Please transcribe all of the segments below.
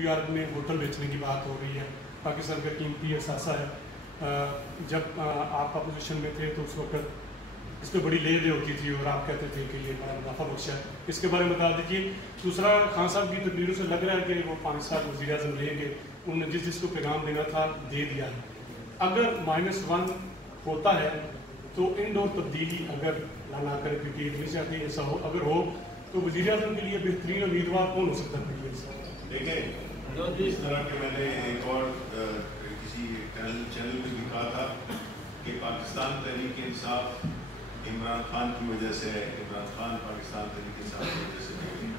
New York में hotel बेचने की बात हो रही है, पाकिस्तान का कीमती असासा है। जब आप अपोजिशन में थे तो उस वक्त इस पर बड़ी ले दे होती थी और आप कहते थे कि ये बड़ा मुनाफा बख्श है, इसके बारे में बता दीजिए। दूसरा, खान साहब की तकरीरों से लग रहा है कि वो 5 साल वज़ीर आज़म रहेंगे, उन्होंने जिसको पैगाम देना था दे दिया है। अगर -1 होता है तो इंडोर तब्दीली अगर ना करें, क्योंकि इतनी चाहती ऐसा हो, अगर हो तो वज़ीर आज़म के लिए बेहतरीन उम्मीदवार कौन हो सकता है? देखें, इस तरह के मैंने एक और किसी चैनल में भी कहा था कि पाकिस्तान तहरीक इंसाफ इमरान खान की वजह से है, इमरान खान पाकिस्तान तहरीक इंसाफ की वजह से नहीं।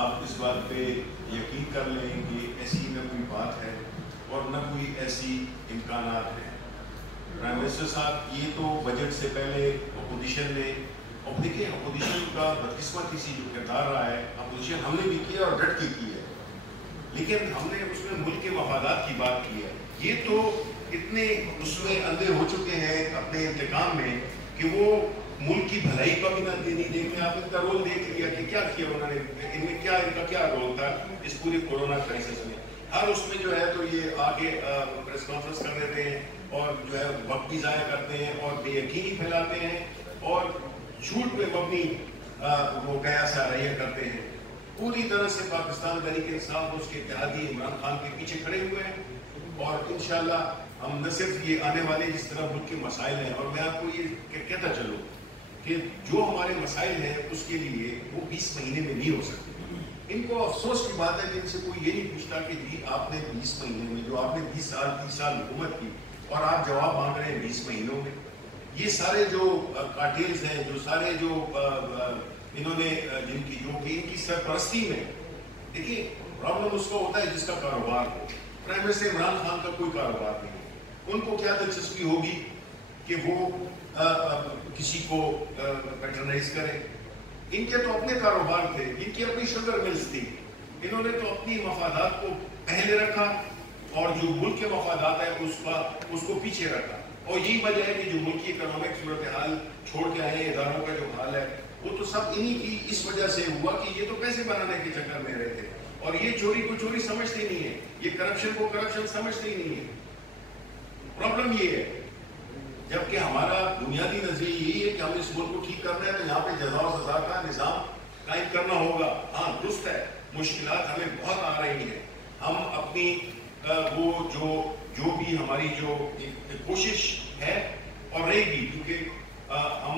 आप इस बात पे यकीन कर लें कि ऐसी न कोई बात है और न कोई ऐसी इम्कानात है। प्राइम मिनिस्टर साहब, ये तो बजट से पहले अपोजिशन ने, और देखिए अपोजिशन का बदकिस्मती सी जो किरदार रहा है, अपोजिशन हमने भी किया और डट के की है, लेकिन हमने उसमें मुल्क के मफादात की बात की है। ये तो इतने उसमें अंधे हो चुके हैं अपने इंतकाम में कि वो मुल्क की भलाई का भी ना नहीं देखे। आप इनका रोल देख लिया कि क्या किया उन्होंने, इनमें क्या, इनका क्या रोल था इस पूरे कोरोना क्राइसिस में। हर उसमें जो है तो ये आगे प्रेस कॉन्फ्रेंस कर देते हैं और जो है वक्त भी ज़ाया करते हैं और बेयकीनी फैलाते हैं और झूठ पे मबनी वो गया सारियाँ करते हैं। पूरी तरह से पाकिस्तान तहरीक इंसाफ उसके इत्तेहादी इमरान खान के पीछे खड़े हुए हैं और इंशाल्लाह हम न सिर्फ ये आने वाले जिस तरह मुल्क के मसाइल हैं, और मैं आपको ये कहता चलूँ कि जो हमारे मसाइल हैं उसके लिए वो 20 महीने में नहीं हो सकते। इनको अफसोस की बात है कि इनसे कोई ये नहीं पूछता कि जी आपने 20 महीने में, जो आपने 20 साल 30 साल हुकूमत की और आप जवाब मांग रहे हैं 20 महीनों में। ये सारे जो कार्टेल्स हैं, जो सारे जो इन्होंने जिनकी जो भी इनकी सरपरस्ती में, देखिए प्रॉब्लम उसको होता है जिसका कारोबार हो। प्राइम मिनिस्टर इमरान खान का कोई कारोबार नहीं है। उनको क्या दिलचस्पी होगी कि वो किसी को पैट्रनाइज करें? इनके तो अपने कारोबार थे, इनकी अपनी शुगर मिल्स थी। इन्होंने तो अपनी मफादात को पहले रखा और जो मुल्क के मफादात है उसको पीछे रखा। और यही वजह है कि जो मुल्क की इकोनॉमिक सूरत हाल छोड़ के आए इदारों का जो हाल है वो तो सब इन्हीं की इस वजह से हुआ कि ये तो पैसे बनाने के चक्कर में रहे थे और ये चोरी को चोरी समझते नहीं है, ये करप्शन को करप्शन समझते ही नहीं है। प्रॉब्लम ये है, जबकि हमारा बुनियादी नजरिया यही है कि हम इस मुल्क को ठीक करना है तो यहाँ पे जज़ा और सजा का निज़ाम कायम करना होगा। हाँ दुरुस्त है, मुश्किलात हमें बहुत आ रही हैं। हम अपनी वो जो भी हमारी जो कोशिश है और रहेगी, क्योंकि हम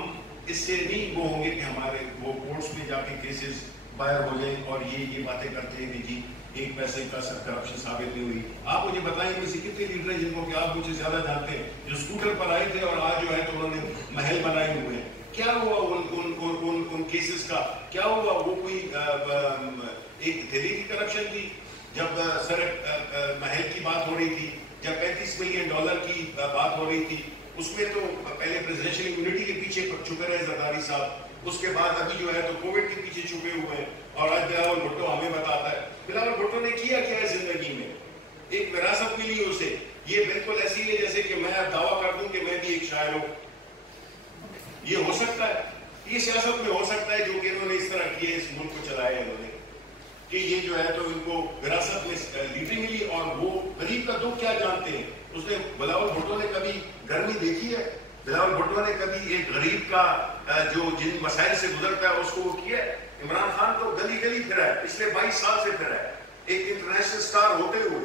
इससे नहीं वो होंगे कि हमारे वो कोर्ट्स में जाके केसेस बाहर हो जाए और ये बातें करते हैं कि जी एक पैसे का करप्शन साबित नहीं हुई। आप मुझे बताएं इनमें से कितने लीडर हैं जिनको कि आप मुझे ज्यादा जानते हैं, जो स्कूटर पर आए थे और आज जो है तो उन्होंने महल बनाए हुए हैं। क्या हुआ उन केसेस का? क्या हुआ? वो कोई एक दिल्ली की करप्शन थी जब सर महल की बात हो रही थी, जब $35 मिलियन की बात हो रही थी, उसमें तो पहले प्रेसिडेंशियल इम्यूनिटी के पीछे छुपे रहे जरदारी साहब, उसके बाद अभी जो है तो कोविड के पीछे छुपे हुए हैं और आज बिलावल भुट्टो हमें बताता है। बिलावल भुट्टो ने किया क्या है जिंदगी में? एक विरासत मिली उसे। ये बिल्कुल ऐसी है जैसे कि मैं अब दावा कर दूं कि मैं भी एक शायर हूं। ये हो सकता है? ये सियासत में हो सकता है जो कि इन्होंने इस तरह किए, इस मुल्क को चलाया इन्होंने, कि ये जो है तो इनको विरासत में लीडरी मिली और वो गरीब का दुख क्या जानते हैं। उसने बिलावल भुट्टो ने कभी गर्मी देखी है? बिलावल भुट्टो ने कभी एक गरीब का जो जिन मसाइल से गुजरता है उसको वो किया? इमरान खान तो गली गली फिरा है, पिछले 22 साल से फिरा है, एक इंटरनेशनल स्टार होते हुए,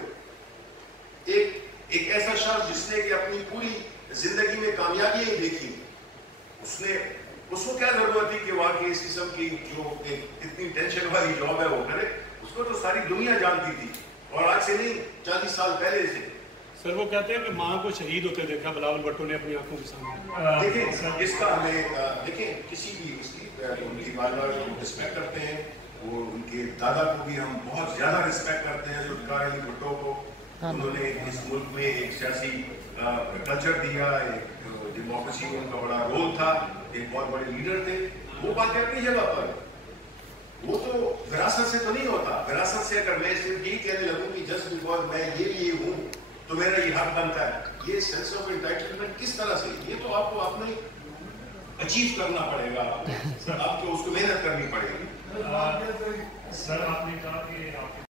एक ऐसा शख्स जिसने कि अपनी पूरी जिंदगी में कामयाबियां देखी, उसको क्या जरूरत थी कि वहां की इस किस्म की जो इतनी टेंशन वाली जॉब है वो करे? उसको तो सारी दुनिया जानती थी और आज से नहीं 40 साल पहले से। सर वो कहते हैं कि माँ को शहीद होते देखा बिलावल भुट्टो ने अपनी आंखों के सामने। देखिए इसका हमें देखिए किसी भी उनकी बार रिस्पेक्ट करते हैं, वो उनके दादा को भी हम बहुत ज्यादा रिस्पेक्ट करते हैं, जुल्फ़िकार अली भुट्टो को। उन्होंने इस मुल्क में एक सियासी कल्चर दिया, एक डेमोक्रेसी में उनका बड़ा रोल था, एक बहुत बड़े लीडर थे। वो बात अपनी जगह पर, वो तो विरासत से तो नहीं होता। विरासत से अगर मैं सिर्फ यही कहने लगूं कि जस्ट बिकॉज मैं ये हूँ तो मेरा ये हक बनता है, ये सेंस ऑफ एंटाइटलमेंट किस तरह से? ये तो आपको अपने अचीव करना पड़ेगा, आपको उसको मेहनत करनी पड़ेगी। सर आपने कहा कि